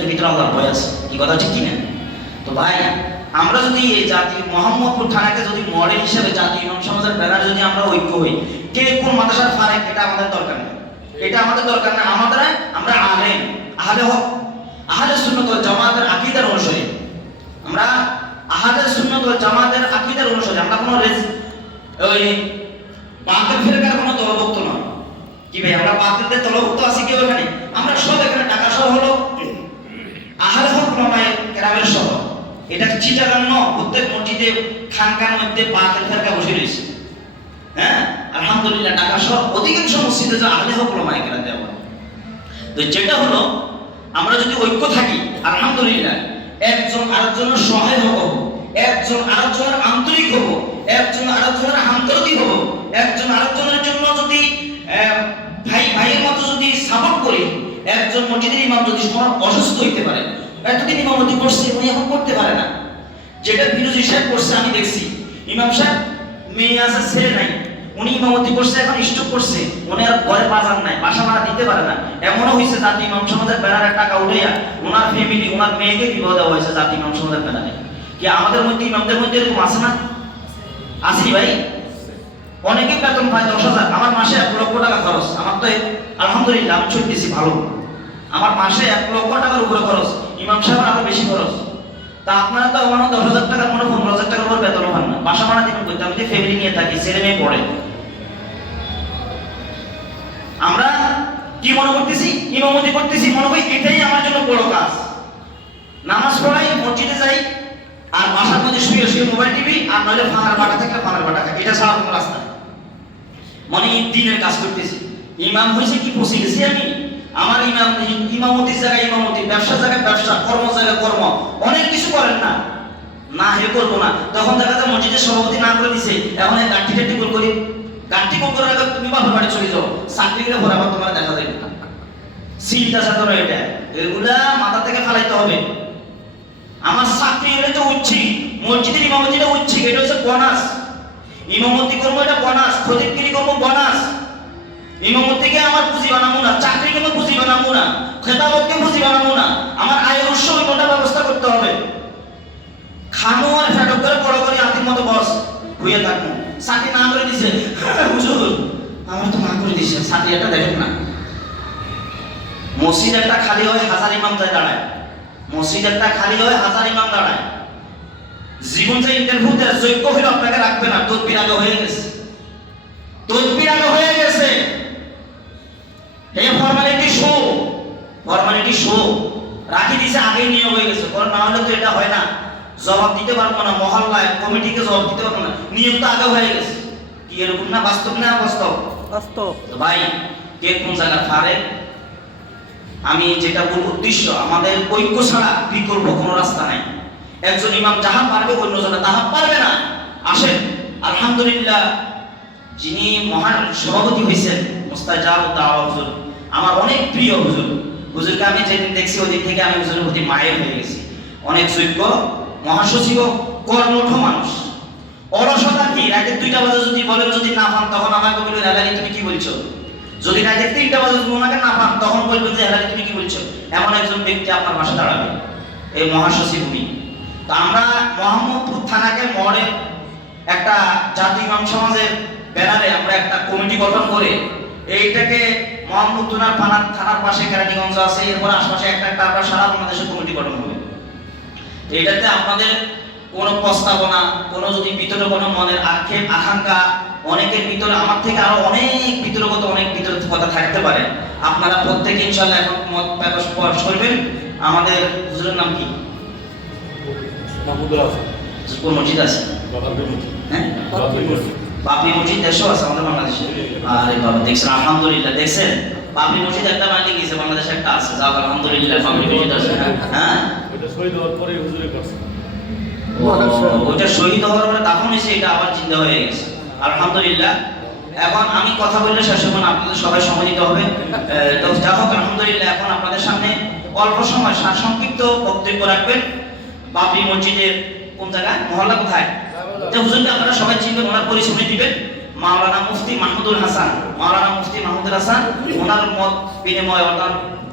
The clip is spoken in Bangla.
এর ভিতরে আল্লাহর ভয় আছে। কি কথা ঠিক কিনা? তো ভাই আমরা যদি এই জাতীয় মোহাম্মদপুর থানাকে যদি মডেল হিসেবে জাতীয় ইমাম সমাজের ব্যানারে যদি আমরা ঐক্য হই, কে কোন মাদ্রাসার ফারেক এটা আমাদের দরকার নেই, এটা আমাদের দরকার না। আমাদের আমরা আলেম, আহলে হক, আহলে সুন্নাত ওয়াল জামাতের আকীদার অনুসারী, আমরা আহলে সুন্নাত ওয়াল জামাতের আকীদার অনুসারী। আমরা কোনো ওই বাতিল ফিরকার কোনো দলভুক্ত নয়। কি ভাই আমরা বাতিলদের দলভুক্ত আছি কি ওখানে? আমরা সব এখানে ঢাকা শহর হলো আহলে হক উলামায়ে কেরামের শহর। এটা চিটাগাং নয়, প্রত্যেক মসজিদে খানকার মধ্যে বাতিল ফিরকা বসে রয়েছে। হ্যাঁ আলহামদুলিল্লাহ ঢাকা শহর অধিকাংশ মসজিদে যে আহলে হক উলামায়ে কেরাম দেওয়া। তো যেটা হলো আমরা যদি ঐক্য থাকি আলহামদুলিল্লাহ, একজন আরেকজনের সহায় হব, একজন আরেকজনের আন্তরিক হব, একজন আরেকজনের আন্তরিক হব, একজন আরেকজনের জন্য যদি ভাই ভাইয়ের মতো যদি সাপোর্ট করি, একজন মসজিদের ইমাম যদি অসুস্থ হইতে পারে, এতদিন ইমামতি করছে উনি এখন করতে পারে না, যেটা ফিরোজি সাহেব করছে আমি দেখছি। ইমাম সাহেব মেয়ে আছে ছেলে নাই, উনি ইমামতি করছে এখন স্ট্রোক করছে, উনি আর ঘরে বাজার নাই, বাসা ভাড়া দিতে পারে না। এমনও হয়েছে জাতীয় ইমাম সমাজের ব্যানারে টাকা উঠাইয়া ওনার ফ্যামিলি ওনার মেয়েকে বিবাহ দেওয়া হয়েছে জাতীয় ইমাম সমাজের ব্যানারে। কি আমাদের মধ্যে ইমামদের মধ্যে এরকম আছে না? আসি ভাই, অনেকে বেতন পায় 10,000, আমার মাসে 1 লক্ষ টাকা খরচ। আমার তো আলহামদুলিল্লাহ আমি চলতেছি ভালো, আমার মাসে 1 লক্ষ টাকার উপরে খরচ, ইমাম সাহেবের আরো বেশি খরচ। তা আপনারা তো আমার 10,000 টাকার মনে 15,000 টাকার উপর বেতন পান না, বাসা ভাড়া দিবেন করতে, আমি যে ফ্যামিলি নিয়ে থাকি, ছেলে মেয়ে পড়ে। আমরা কি মনে করতেছি? ইমামতি করতেছি, মনে করি এটাই আমার জন্য বড় কাজ। নামাজ পড়াই, মসজিদে যাই, আর বাসার মধ্যে শুয়ে শুয়ে মোবাইল টিভি, আর নইলে ফানার বাটা থাকলে ফানার বাটা খাই, এটা ছাড়া কোনো রাস্তা নেই। মানে দিনের কাজ করতেছি। ইমাম হয়েছে কি পৌঁছে গেছি আমি? আমার ইমাম ইমামতির জায়গায় ইমামতি, ব্যবসার জায়গায় ব্যবসা, কর্ম জায়গায় কর্ম, অনেক কিছু করেন না, না হে করবো না। তখন দেখা যায় মসজিদের সভাপতি না করে দিছে, এখন গাঁটি টাটি গোল করি, গাঁটি গোল করে রাখা, তুমি বাপের বাড়ি চলে যাও, চাকরি গেলে পরে আবার তোমার দেখা যায় না। চিন্তা সাধন এটা, এগুলা মাথা থেকে ফালাইতে হবে। আমার চাকরি হলে তো উচ্ছি, মসজিদের ইমামতিটা উচ্ছি, এটা হচ্ছে বোনাস। ইমামতি কর্ম এটা বোনাস, খতিবগিরি কর্ম বোনাস। ইমামতিকে আমার পুঁজি বানাবো না, চাকরিকে আমি পুঁজি বানাবো না, খেতাবতকে পুঁজি বানাবো না, আমার আয়ের উৎস ওইটা ব্যবস্থা করতে হবে। খামো আর ফেটক করে বড় করে আতির মতো বস হইয়া থাকবো। চাকরি না করে দিছে হুজুর, আমার তো না করে দিছে, চাকরি একটা দেখেন না। মসজিদ একটা খালি হয় 1000 ইমাম যায় দাঁড়ায়, মসজিদ একটা খালি হয় 1000 ইমাম দাঁড়ায়। জীবন যে ইন্টারভিউ দেয়, যোগ্য হলে আপনাকে রাখবে না, তদবির আগে হয়ে গেছে, তদবির আগে হয়ে গেছে। এই ফর্মালিটি শো, ফর্মালিটি শো রাখি দিছে, আগেই নিয়োগ হয়ে গেছে। কারণ না হলে তো এটা হয় না, জবাব দিতে পারবো না, মহল্লায় কমিটিকে জবাব দিতে পারবো না, নিয়োগ তো আগে হয়ে গেছে। কি এরকম না? বাস্তব না বাস্তব? বাস্তব। তো ভাই কে কোন জায়গার ফারে? আমি যেটা বলবো উদ্দেশ্য, আমাদের ঐক্য ছাড়া বিকল্প কোনো রাস্তা নাই। একজন ইমাম যাহা পারবে অন্যজনে তাহা পারবে না। আসেন আলহামদুলিল্লাহ, যিনি মহান সভাপতি হয়েছেন মুস্তাজাব দাওয়া হুজুর, আমার অনেক প্রিয় হুজুর। হুজুরকে আমি যেদিন দেখছি ওই দিন থেকে আমি হুজুরের প্রতি মায়ের হয়ে গেছি। অনেক যোগ্য মহাসচিব, কর্মঠ মানুষ। অলসতা কি? রাতে 2টা বাজে যদি বলেন যদি না পান, তখন আমাকে বলবেন হেলালি তুমি কি বলছো। যদি রাতে 3টা বাজে যদি ওনাকে না পান, তখন বলবেন যে হেলালি তুমি কি বলছো। এমন একজন ব্যক্তি আপনার পাশে দাঁড়াবে, এই মহাসচিব উনি। তো আমরা মোহাম্মদপুর থানাকে মডেল একটা জাতীয় ইমাম সমাজের ব্যানারে আমরা একটা কমিটি গঠন করে এইটাকে মোহাম্মদপুর থানার পাশে কেরানীগঞ্জ আছে, এরপর আশপাশে একটা আমরা সারা বাংলাদেশে কমিটি গঠন হবে। এটাতে আপনাদের কোনো প্রস্তাবনা, কোনো যদি ভিতরে কোনো মনের আক্ষেপ আকাঙ্ক্ষা, অনেকের ভিতরে আমার থেকে আরো অনেক ভিতরগত অনেক ভিতর কথা থাকতে পারে, আপনারা প্রত্যেকে ইনশাআল্লাহ এখন মত প্রকাশ করবেন। আমাদের হুজুরের নাম কি? কোন মসজিদ আছে? হ্যাঁ বাপি মসজিদ দেশও আছে আমাদের বাংলাদেশে। আরে বাবা দেখছেন, আলহামদুলিল্লাহ দেখছেন, বাপি মসজিদ একটা বানিয়ে গিয়েছে, বাংলাদেশে একটা আছে, যাক আলহামদুলিল্লাহ বাপি মসজিদ আছে। হ্যাঁ ওটা শহীদ হওয়ার পরে হুজুরে করছে, ওটা শহীদ হওয়ার পরে দাফন হয়েছে, এটা আবার জিন্দা হয়ে গেছে আলহামদুলিল্লাহ। এখন আমি কথা বললে শেষ হবে না, আপনাদের সবাই সময় দিতে হবে। তো যা হোক আলহামদুলিল্লাহ, এখন আপনাদের সামনে অল্প সময় সংক্ষিপ্ত বক্তব্য রাখবেন। বাপি মসজিদের কোন জায়গায়, মহল্লা কোথায়, যে হুজুরকে আপনারা সবাই চিনবেন, ওনার পরিচয় দিবেন। মাওলানা মুফতি মাহমুদুল হাসান, মাওলানা মুফতি মাহমুদুল হাসান, ওনার মত বিনিময়, ওনার